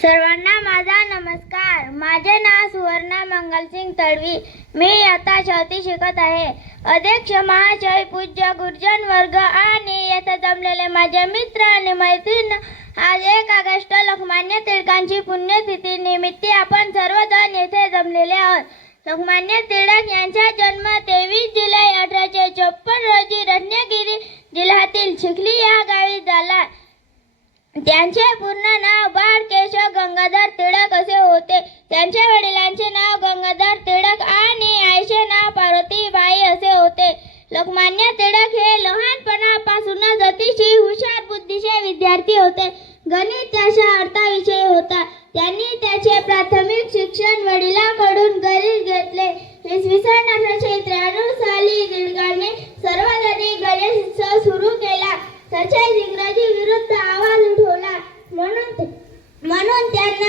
सर्वांना माझा नमस्कार. माझे नाव सुवर्णा मंगलसिंग तडवी. मी इयत्ता 4थी शिकत आहे. अध्यक्ष महाशय, पूज्य गुरुजन वर्ग आणि येथे जमलेले माझे मित्र आणि मैत्रीण, आज 1 ऑगस्ट लोकमान्य टिळकांची पुण्यतिथी निमित्त आपण सर्वजण येथे जमलेले आहोत. लोकमान्य टिळक यांचा जन्म 23 जुलै 1854 रोजी रत्नागिरी जिल्ह्यातील चिखली या गावी झाला. त्यांचे पूर्ण नाव बाळ केशव गंगाधर टिळक असे होते. त्यांच्या वडिलांचे नाव गंगाधर टिळक आणि आईचे नाव पार्वतीबाई असे होते. लोकमान्य टिळक हे लहानपणापासूनच अतिशय हुशार बुद्धीचे विद्यार्थी होते. गणित त्याचा आवडता होता. त्यांनी त्याचे प्राथमिक शिक्षण वडिलांकडून घरीच घेतले. इसवी सन 1893 साली टिळकांनी सार्वजनिक गणेशोत्सव सुरू केला. तसेच इंग्रजी विरुद्ध आवाज उठवला. म्हणून त्यांना